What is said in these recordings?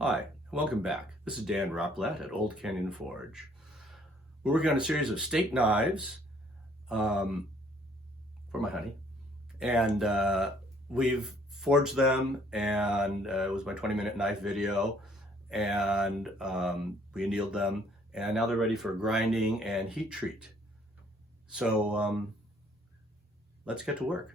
Hi, welcome back. This is Dan Rockwell at Old Canyon Forge. We're working on a series of steak knives for my honey, and we've forged them, and it was my 20-minute knife video, and we annealed them, and now they're ready for grinding and heat treat. So let's get to work.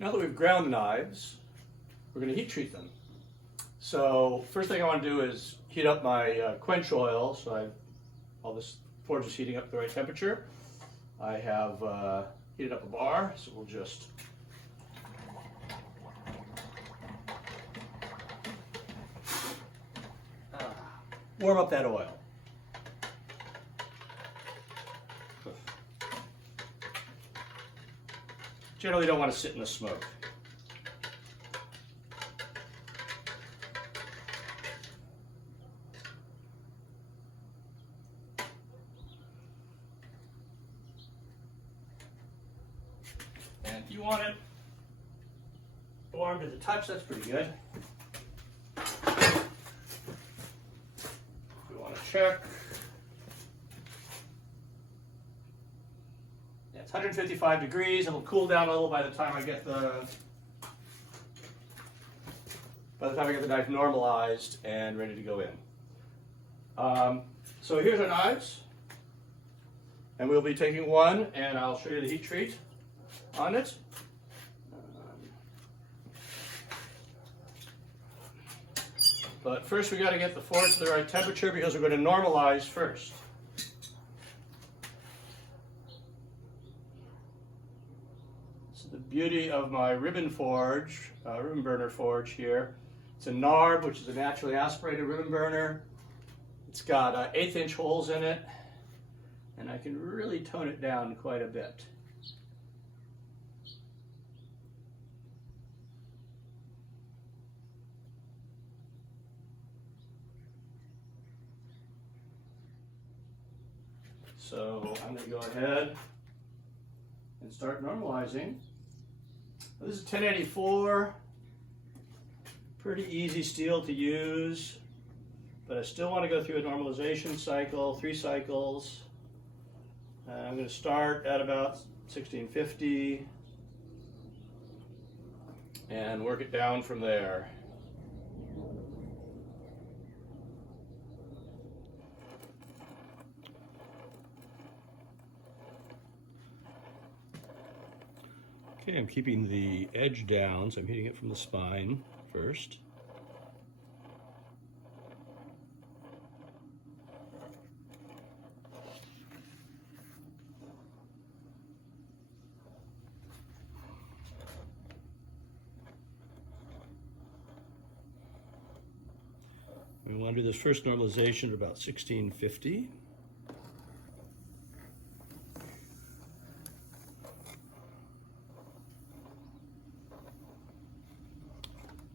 Now that we've ground the knives, we're going to heat treat them. So first thing I want to do is heat up my quench oil. So all this forge is heating up at the right temperature. I have heated up a bar, so we'll just warm up that oil. Generally don't want to sit in the smoke. And if you want it warm to the touch, that's pretty good. We want to check. Yeah, it's 155 degrees. It'll cool down a little by the time I get the knife normalized and ready to go in. So here's our knives, and we'll be taking one, and I'll show you the heat treat on it. But first we got to get the forge to the right temperature because we're going to normalize first. So the beauty of my ribbon burner forge here. It's a NARB, which is a naturally aspirated ribbon burner. It's got 1/8 inch holes in it, and I can really tone it down quite a bit. So I'm going to go ahead and start normalizing. This is 1084, pretty easy steel to use, but I still want to go through a normalization cycle, 3 cycles. I'm going to start at about 1650 and work it down from there. Okay, I'm keeping the edge down, so I'm heating it from the spine first. We want to do this first normalization at about 1650.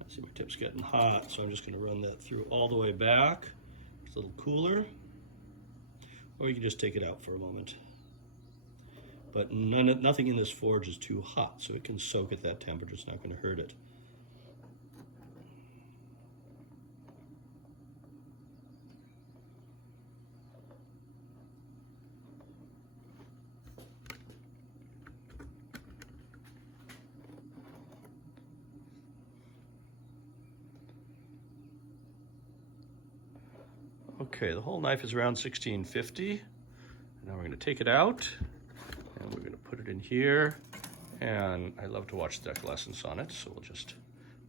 See, my tip's getting hot, so I'm just going to run that through all the way back. It's a little cooler. Or you can just take it out for a moment. But nothing in this forge is too hot, so it can soak at that temperature. It's not going to hurt it. Okay, the whole knife is around 1650. Now we're going to take it out, and we're going to put it in here. And I love to watch the decalescence on it, so we'll just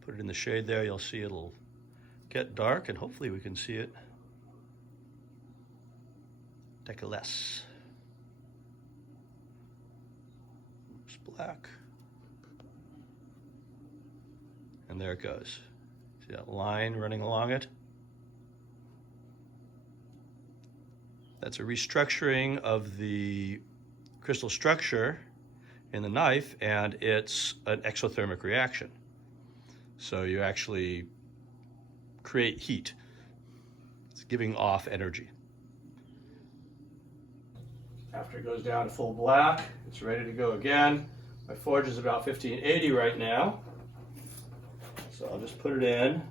put it in the shade there. You'll see it'll get dark, and hopefully we can see it decalesce. It's black. And there it goes. See that line running along it? That's a restructuring of the crystal structure in the knife, and it's an exothermic reaction. So you actually create heat. It's giving off energy. After it goes down to full black, it's ready to go again. My forge is about 1580 right now. So I'll just put it in.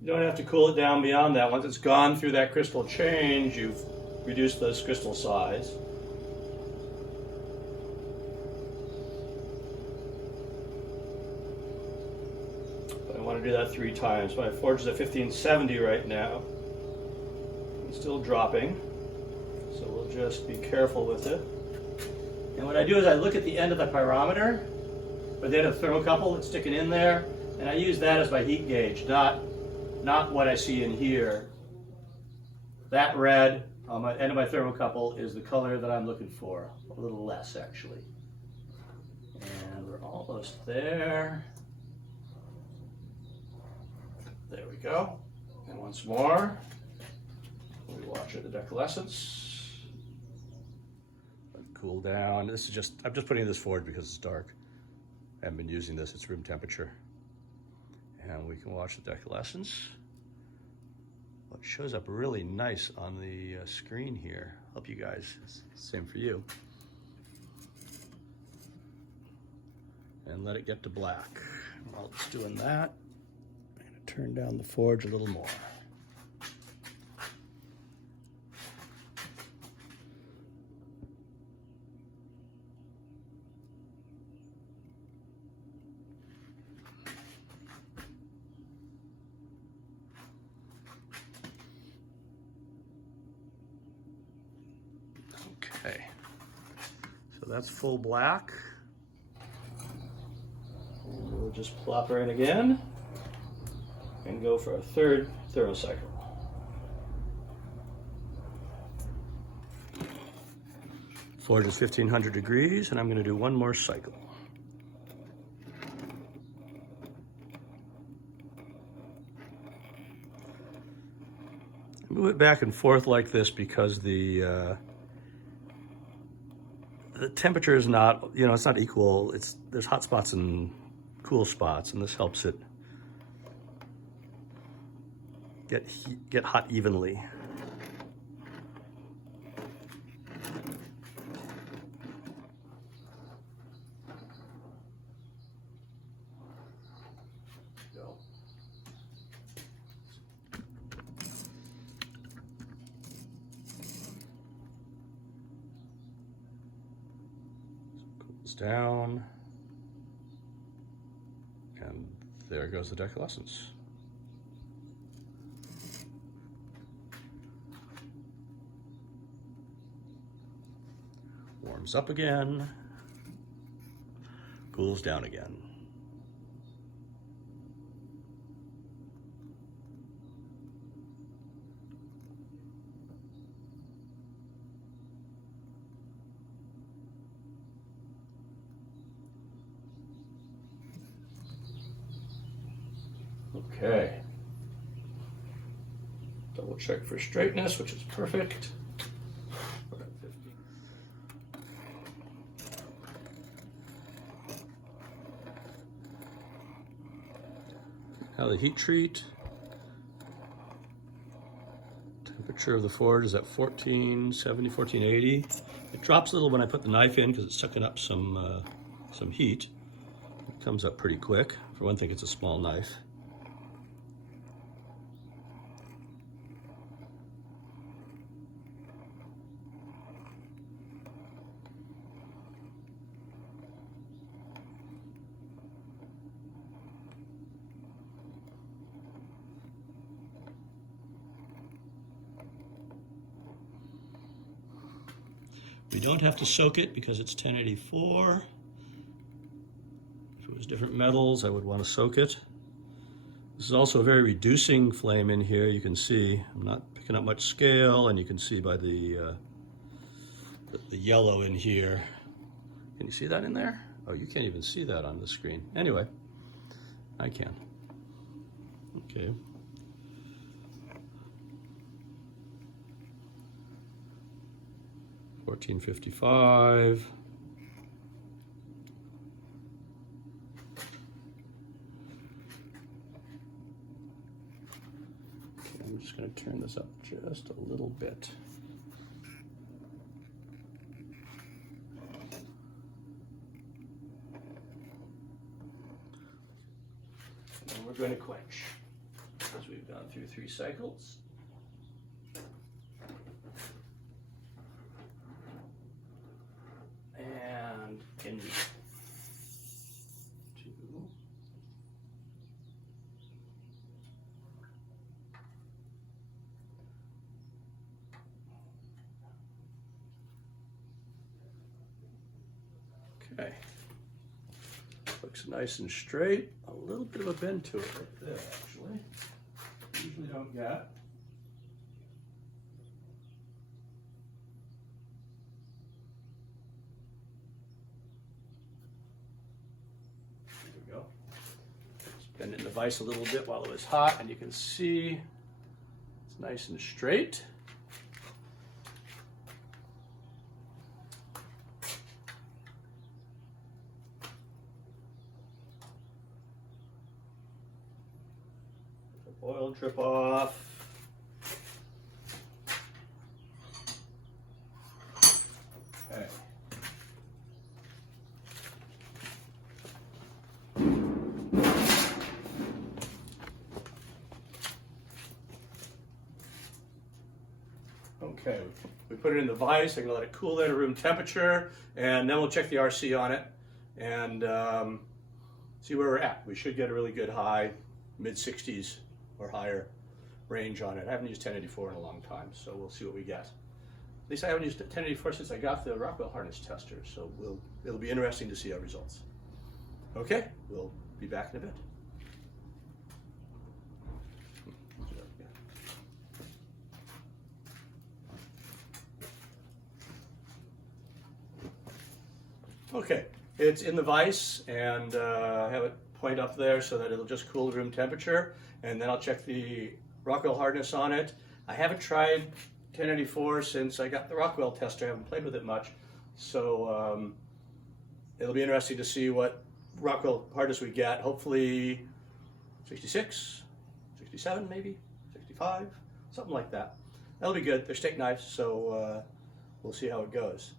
You don't have to cool it down beyond that. Once it's gone through that crystal change, you've reduced this crystal size. But I want to do that 3 times. My forge is at 1570 right now. It's still dropping, so we'll just be careful with it. And what I do is I look at the end of the pyrometer, but then a thermocouple that's sticking in there, and I use that as my heat gauge, not what I see in here. That red on my end of my thermocouple is the color that I'm looking for, a little less actually. And we're almost there. There we go. And once more, we watch the decalescence. Cool down. This is just, I'm just putting this forward because it's dark. I haven't been using this, it's room temperature. And we can watch the decalescence. Well, it shows up really nice on the screen here. Hope you guys, same for you. And let it get to black. While it's doing that, I'm gonna turn down the forge a little more. Okay, so that's full black. We'll just plop her in again and go for a third thermocycle. Forge is 1500 degrees, and I'm going to do one more cycle. Move it back and forth like this because the temperature is not, it's not equal. There's hot spots and cool spots, and this helps it get hot evenly. Go. Cools down. And there goes the decalescence. Warms up again, cools down again. Okay. Double check for straightness, which is perfect. Now the heat treat. Temperature of the forge is at 1470, 1480. It drops a little when I put the knife in because it's sucking up some heat. It comes up pretty quick. For one thing, it's a small knife. We don't have to soak it because it's 1084. If it was different metals, I would want to soak it. This is also a very reducing flame in here. You can see I'm not picking up much scale, and you can see by the yellow in here. Can you see that in there? Oh, you can't even see that on the screen. Anyway, I can. Okay. $14.55. Okay, I'm just going to turn this up just a little bit. And we're going to quench because we've gone through 3 cycles. And in 2. Okay. Put looks nice and straight. A little bit of a bend to it right there, actually. Usually don't get. There we go. Just bend it in the vise a little bit while it was hot, and you can see it's nice and straight. Oil drip off. Okay. Okay, we put it in the vise. I'm gonna let it cool there to room temperature, and then we'll check the RC on it and see where we're at. We should get a really good high, mid-60s or higher range on it. I haven't used 1084 in a long time, so we'll see what we get. At least I haven't used 1084 since I got the Rockwell Hardness tester, so it'll be interesting to see our results. Okay, we'll be back in a bit. Okay, it's in the vise, and I have it point up there so that it'll just cool to room temperature, and then I'll check the Rockwell Hardness on it. I haven't tried 1084 since I got the Rockwell tester. I haven't played with it much, so it'll be interesting to see what Rockwell Hardness we get. Hopefully 66, 67 maybe, 65, something like that. That'll be good. They're steak knives, so we'll see how it goes.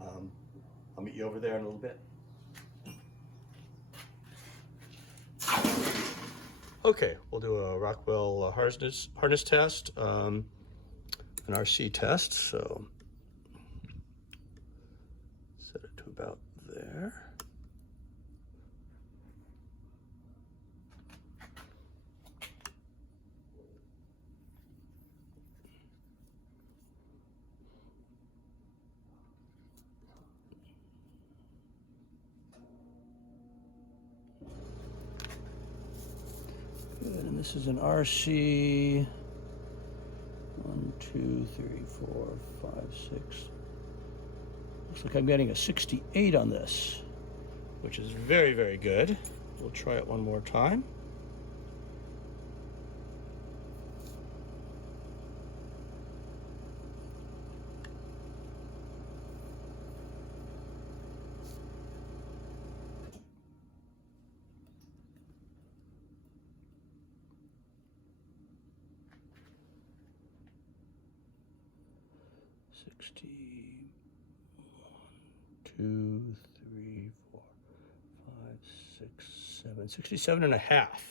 I'll meet you over there in a little bit. Okay, we'll do a Rockwell Hardness test, an RC test. So set it to about there. Good, and this is an RC 1, 2, 3, 4, 5, 6. Looks like I'm getting a 68 on this, which is very, very good. We'll try it one more time. Two, 3, 4, 5, 6, 7, 67 and a half.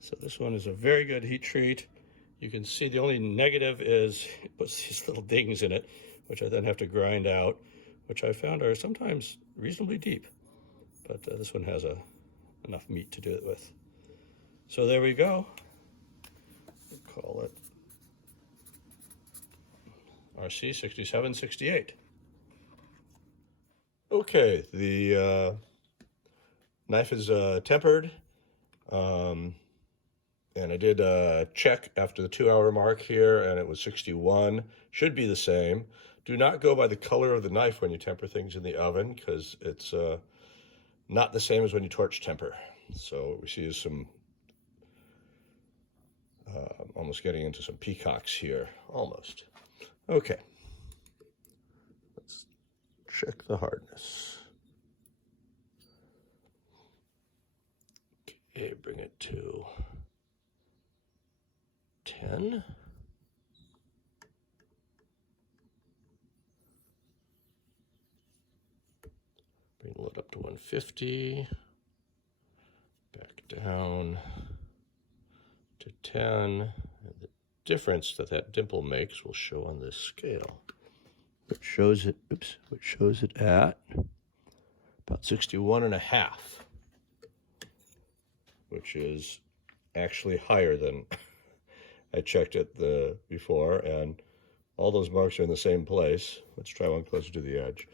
So this one is a very good heat treat. You can see the only negative is it puts these little dings in it, which I then have to grind out, which I found are sometimes reasonably deep. But this one has enough meat to do it with. So there we go. We'll call it RC 6768. Okay, the knife is tempered, and I did check after the 2-hour mark here, and it was 61. Should be the same. Do not go by the color of the knife when you temper things in the oven, because it's not the same as when you torch temper. So what we see is some, almost getting into some peacocks here, almost. Okay. Check the hardness. Okay, bring it to 10. Bring the load up to 150. Back down to 10. And the difference that dimple makes will show on this scale. Which shows it, which shows it at about 61 and a half, which is actually higher than I checked it before, and all those marks are in the same place. Let's try one closer to the edge.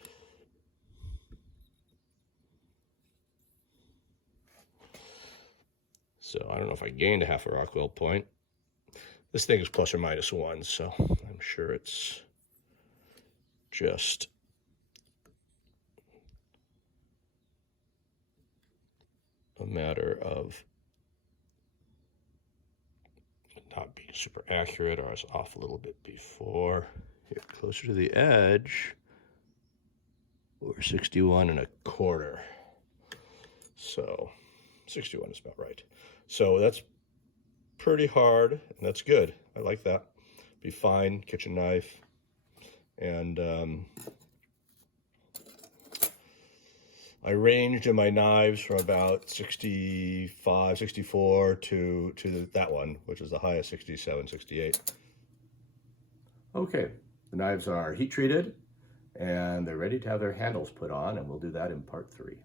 So I don't know if I gained a half a Rockwell point. This thing is plus or minus 1, so I'm sure it's just a matter of not being super accurate, or I was off a little bit before. Here, closer to the edge, we're 61 1/4. So 61 is about right. So that's pretty hard, and that's good. I like that. Be fine, kitchen knife. And I ranged in my knives from about 65, 64 to that one, which is the highest, 67, 68. Okay, the knives are heat treated and they're ready to have their handles put on, and we'll do that in part 3.